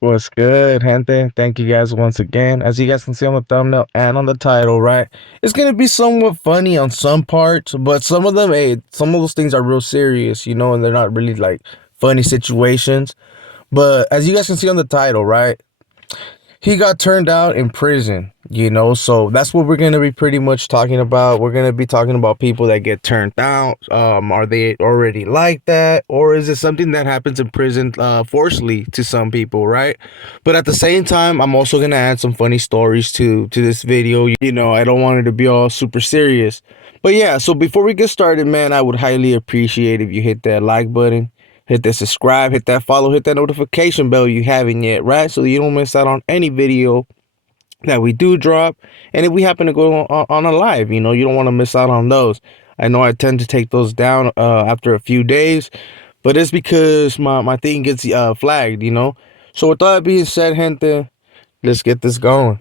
What's good, gente? Thank you guys once again. As you guys can see on the thumbnail and on the title, right? It's gonna be somewhat funny on some parts, but some of them, hey, some of those things are real serious, and they're not really like funny situations. But as you guys can see on the title, right? He got turned out in prison. So that's what we're gonna be pretty much talking about. We're gonna be talking about people that get turned out. Are they already like that, or is it something that happens in prison, forcefully to some people, right? But at the same time, I'm also gonna add some funny stories to this video. I don't want it to be all super serious. But yeah, so before we get started, man, I would highly appreciate if you hit that like button, hit that subscribe, hit that follow, hit that notification bell you haven't yet, right? So you don't miss out on any video that we do drop. And if we happen to go on a live, you don't want to miss out on those. I know I tend to take those down after a few days, but it's because my thing gets flagged. So with that being said, gente, let's get this going.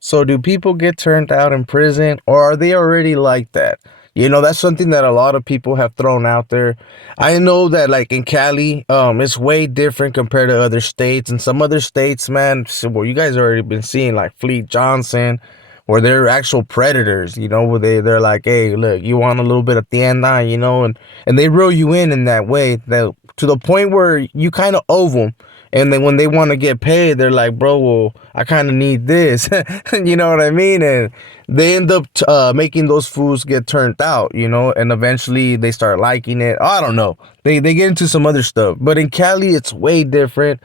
So, do people get turned out in prison, or are they already like that? That's something that a lot of people have thrown out there. I know that, like in Cali, it's way different compared to other states. And some other states, man, well, you guys already been seeing like Fleet Johnson, where they're actual predators. Where they're like, hey, look, you want a little bit of tienda, and they reel you in that way, that to the point where you kind of owe them. And then when they want to get paid, they're like, bro, well, I kind of need this. You know what I mean? And they end up making those fools get turned out, and eventually they start liking it. I don't know. They get into some other stuff. But in Cali, it's way different,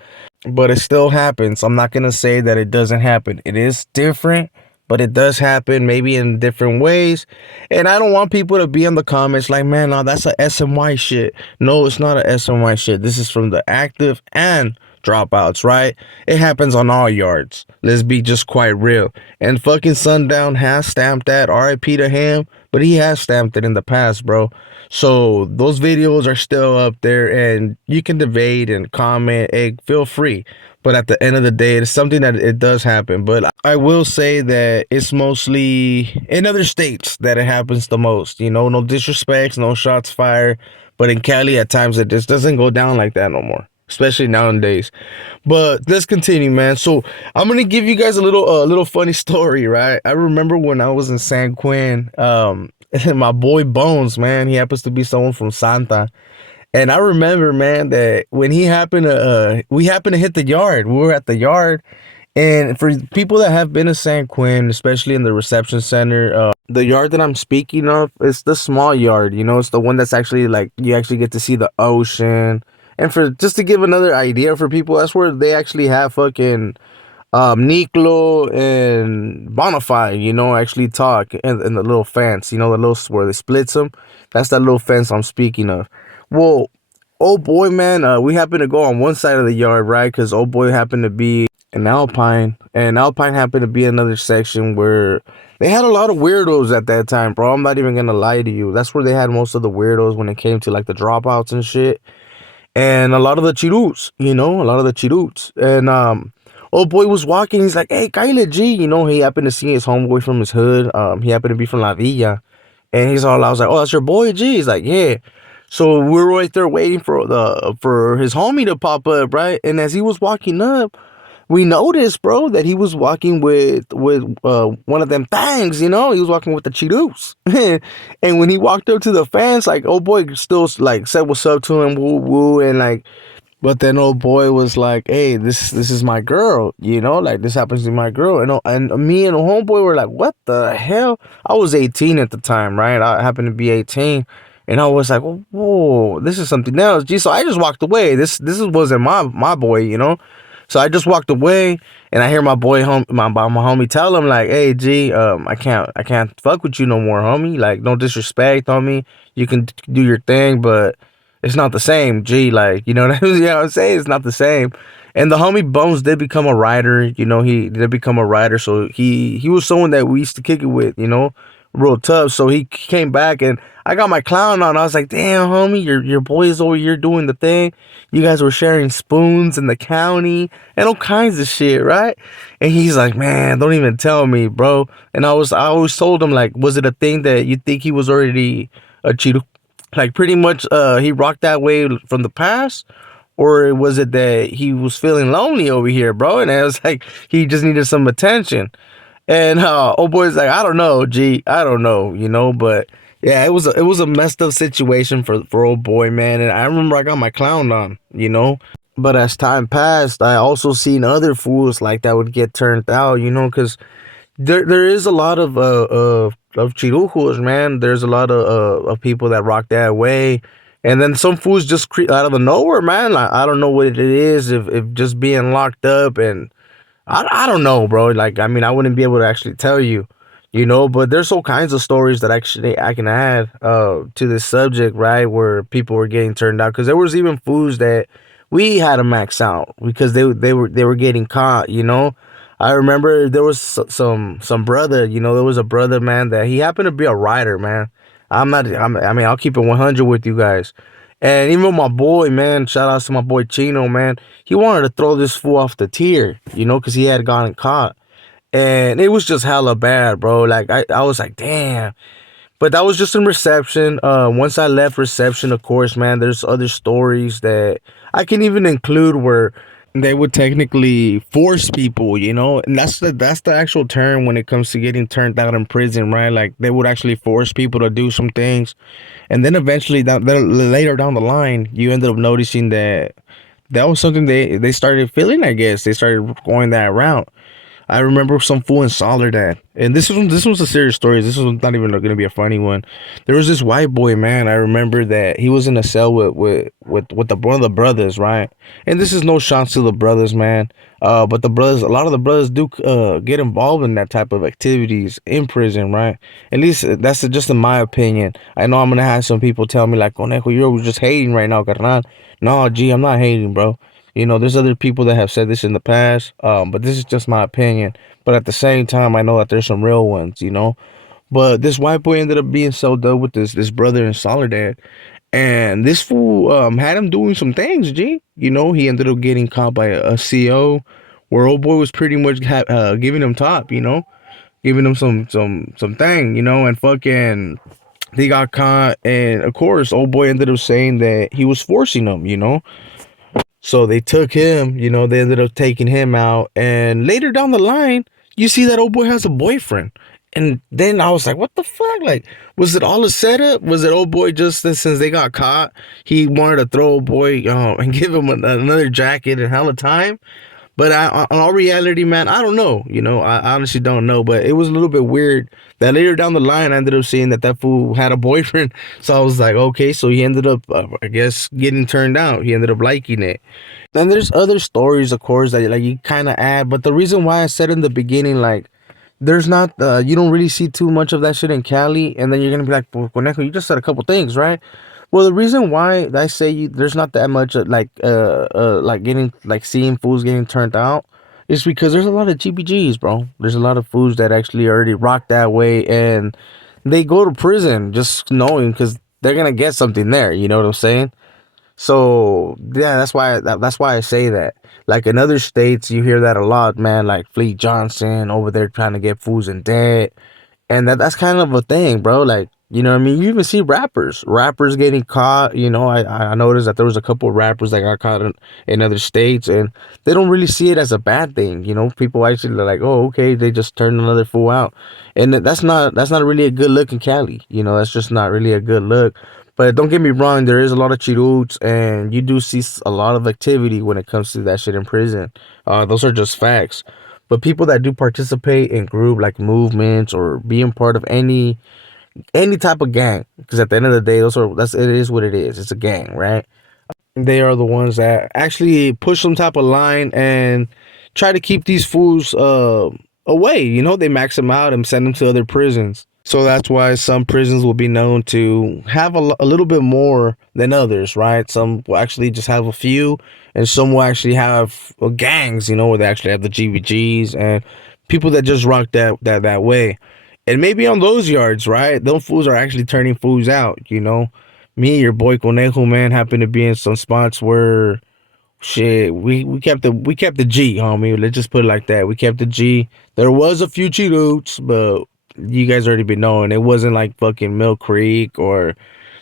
but it still happens. I'm not going to say that it doesn't happen. It is different, but it does happen, maybe in different ways. And I don't want people to be in the comments like, man, no, that's a SMY shit. No, it's not a SMY shit. This is from the active and dropouts, right? It happens on all yards. Let's be just quite real. And fucking Sundown has stamped that. RIP to him, but he has stamped it in the past, bro. So those videos are still up there, and you can debate and comment. Hey, feel free. But at the end of the day, it's something that it does happen. But I will say that it's mostly in other states that it happens the most. No disrespects, no shots fired. But in Cali, at times it just doesn't go down like that no more, especially nowadays. But let's continue, man. So I'm gonna give you guys a little funny story, right? I remember when I was in San Quinn, my boy Bones, man, he happens to be someone from Santa. And I remember, man, that when we happened to hit the yard. We were at the yard, and for people that have been to San Quinn, especially in the reception center, the yard that I'm speaking of, it's the small yard. It's the one that's actually like you actually get to see the ocean. And for just to give another idea for people, that's where they actually have fucking Niklo and Bonafide, actually talk in the little fence, the little where they splits them. That's that little fence I'm speaking of. Well, oh boy, man, we happened to go on one side of the yard, right? Because oh boy happened to be in Alpine, and Alpine happened to be another section where they had a lot of weirdos at that time, bro. I'm not even gonna lie to you. That's where they had most of the weirdos when it came to like the dropouts and shit, and a lot of the chirus, a lot of the chirus. And old boy was walking. He's like, "Hey, Kyle G," he happened to see his homeboy from his hood. He happened to be from La Villa, and I was like, "Oh, that's your boy G." He's like, "Yeah." So we're right there waiting for his homie to pop up, right? And as he was walking up, we noticed, bro, that he was walking with one of them things, He was walking with the Cheetos. And when he walked up to the fence, like, old boy still like said what's up to him, woo woo, and like, but then old boy was like, "Hey, this is my girl, like this happens to be my girl." And me and the homeboy were like, "What the hell?" I was 18 at the time, right? I happened to be 18, and I was like, "Whoa, this is something else." Gee, so I just walked away. Wasn't my boy. So I just walked away, and I hear my boy my homie tell him like, "Hey, G, I can't fuck with you no more, homie. Like, no disrespect on me. You can do your thing, but it's not the same, G. Like, you know what I'm saying? It's not the same." And the homie Bones did become a writer. He did become a writer. So he was someone that we used to kick it with. real tough. So he came back and I got my clown on. I was like, damn, homie, your boys over here doing the thing. You guys were sharing spoons in the county and all kinds of shit, right? And he's like, man, don't even tell me, bro. And I always told him, like, was it a thing that you think he was already a Cheeto? Like, pretty much, he rocked that way from the past, or was it that he was feeling lonely over here, bro? And I was like, he just needed some attention. And old boy's like, I don't know, G, I don't know, but yeah, it was a messed up situation for old boy, man. And I remember I got my clown on. But as time passed, I also seen other fools like that would get turned out, because there is a lot of chirujos, man. There's a lot of people that rock that way. And then some fools just out of the nowhere, man. Like, I don't know what it is, if just being locked up, and I don't know, bro. Like, I mean, I wouldn't be able to actually tell you, but there's all kinds of stories that actually I can add to this subject, right? Where people were getting turned out, because there was even foods that we had to max out because they were getting caught. I remember there was some brother, there was a brother, man, that he happened to be a writer, man. I mean, I'll keep it 100 with you guys. And even my boy, man, shout out to my boy Chino, man. He wanted to throw this fool off the tier, because he had gotten caught. And it was just hella bad, bro. Like, I was like, damn. But that was just in reception. Once I left reception, of course, man, there's other stories that I can even include where they would technically force people, and that's the actual term when it comes to getting turned out in prison, right? Like, they would actually force people to do some things, and then eventually, later down the line, you ended up noticing that that was something they started feeling. I guess they started going that route. I remember some fool in Soledad, and this was a serious story. This was not even going to be a funny one. There was this white boy, man. I remember that he was in a cell with one of the brothers, right? And this is no shots to the brothers, man. But a lot of the brothers do get involved in that type of activities in prison, right? At least that's just in my opinion. I know I'm gonna have some people tell me like, "Conejo, you're just hating right now, carnal." No, G, I'm not hating, bro. There's other people that have said this in the past, but this is just my opinion. But at the same time, I know that there's some real ones. But this white boy ended up being so done with this brother in Soledad, and this fool had him doing some things. G, he ended up getting caught by a CO, where old boy was pretty much giving him top, giving him some thing, and fucking he got caught, and of course, old boy ended up saying that he was forcing him. So they took him, they ended up taking him out. And later down the line, you see that old boy has a boyfriend. And then I was like, what the fuck? Like, was it all a setup? Was it old boy just since they got caught, he wanted to throw old boy and give him another jacket and hella time? But on all reality, man, I don't know. I honestly don't know. But it was a little bit weird that later down the line, I ended up seeing that fool had a boyfriend. So I was like, okay, so he ended up, I guess, getting turned out. He ended up liking it. Then there's other stories, of course, that like you kind of add. But the reason why I said in the beginning, like, there's not, you don't really see too much of that shit in Cali. And then you're gonna be like, well, Conejo, you just said a couple things, right? Well, the reason why I say there's not that much like getting like seeing foods getting turned out is because there's a lot of GBGs, bro. There's a lot of foods that actually already rock that way, and they go to prison just knowing because they're gonna get something there. You know what I'm saying? So yeah, that's why I say that. Like in other states, you hear that a lot, man. Like Fleet Johnson over there trying to get fools in debt, and that's kind of a thing, bro. Like, you know what I mean? You even see rappers getting caught. I noticed that there was a couple of rappers that got caught in other states, and they don't really see it as a bad thing. People actually are like, oh, okay, they just turned another fool out, and that's not really a good look in Cali. That's just not really a good look. But don't get me wrong, there is a lot of chiroots, and you do see a lot of activity when it comes to that shit in prison. Those are just facts. But people that do participate in group like movements or being part of any type of gang, because at the end of the day, it is what it is. It's a gang, right? They are the ones that actually push some type of line and try to keep these fools away. They max them out and send them to other prisons. So that's why some prisons will be known to have a little bit more than others, right? Some will actually just have a few, and some will actually have gangs, where they actually have the GVGs and people that just rock that way. And maybe on those yards, right? Those fools are actually turning fools out, you know. Me, your boy Conejo, man, happened to be in some spots where shit, we kept the G, homie. Let's just put it like that. We kept the G. There was a few cheatoots, but you guys already been knowing it wasn't like fucking Mill Creek or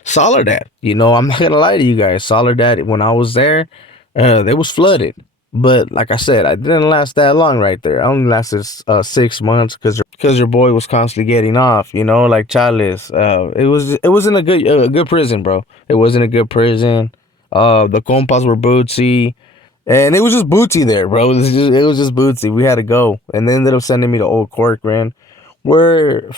Soledad. You know, I'm not gonna lie to you guys. Soledad, when I was there, they was flooded. But like I said, I didn't last that long right there. I only lasted 6 months because your boy was constantly getting off. You know, like Chales. It wasn't a good prison, bro. It wasn't a good prison. The compas were bootsy. And it was just bootsy there, bro. It was just bootsy. We had to go. And they ended up sending me to Old Corcoran, where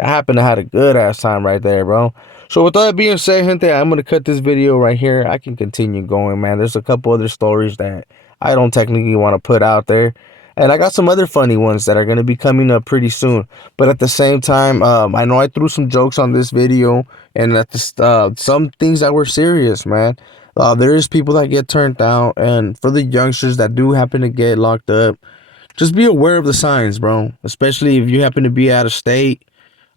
I happened to have a good ass time right there, bro. So with that being said, gente, I'm gonna cut this video right here. I can continue going, man. There's a couple other stories that I don't technically want to put out there. And I got some other funny ones that are gonna be coming up pretty soon. But at the same time, I know I threw some jokes on this video, and at this, some things that were serious, man. There is people that get turned out, and for the youngsters that do happen to get locked up, just be aware of the signs, bro. Especially if you happen to be out of state.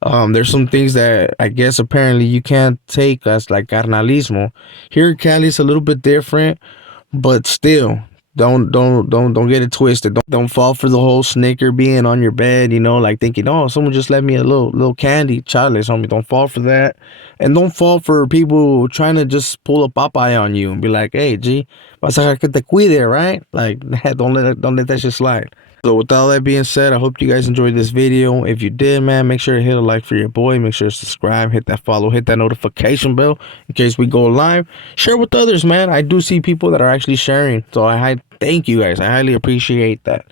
There's some things that I guess apparently you can't take as like carnalismo. Here in Cali, it's a little bit different, but still, don't get it twisted. Don't fall for the whole Snicker being on your bed, you know, like thinking, oh, someone just left me a little candy, childless, homie. Don't fall for that, and don't fall for people trying to just pull a Popeye on you and be like, hey, G, vas a que te cuide, right? Like, don't let that shit slide. So with all that being said, I hope you guys enjoyed this video. If you did, man, make sure to hit a like for your boy. Make sure to subscribe, hit that follow, hit that notification bell in case we go live. Share with others, man. I do see people that are actually sharing. So I thank you guys. I highly appreciate that.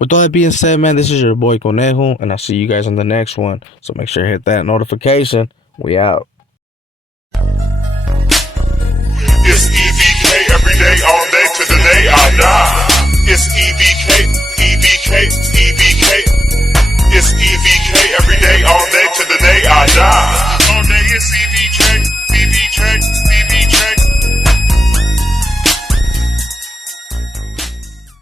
With all that being said, man, this is your boy Conejo, and I'll see you guys on the next one. So make sure to hit that notification. We out. It's E.B.K every day, all day to the day I die. It's E.B.K, E.B.K, E.B.K. It's E.B.K every day, all day.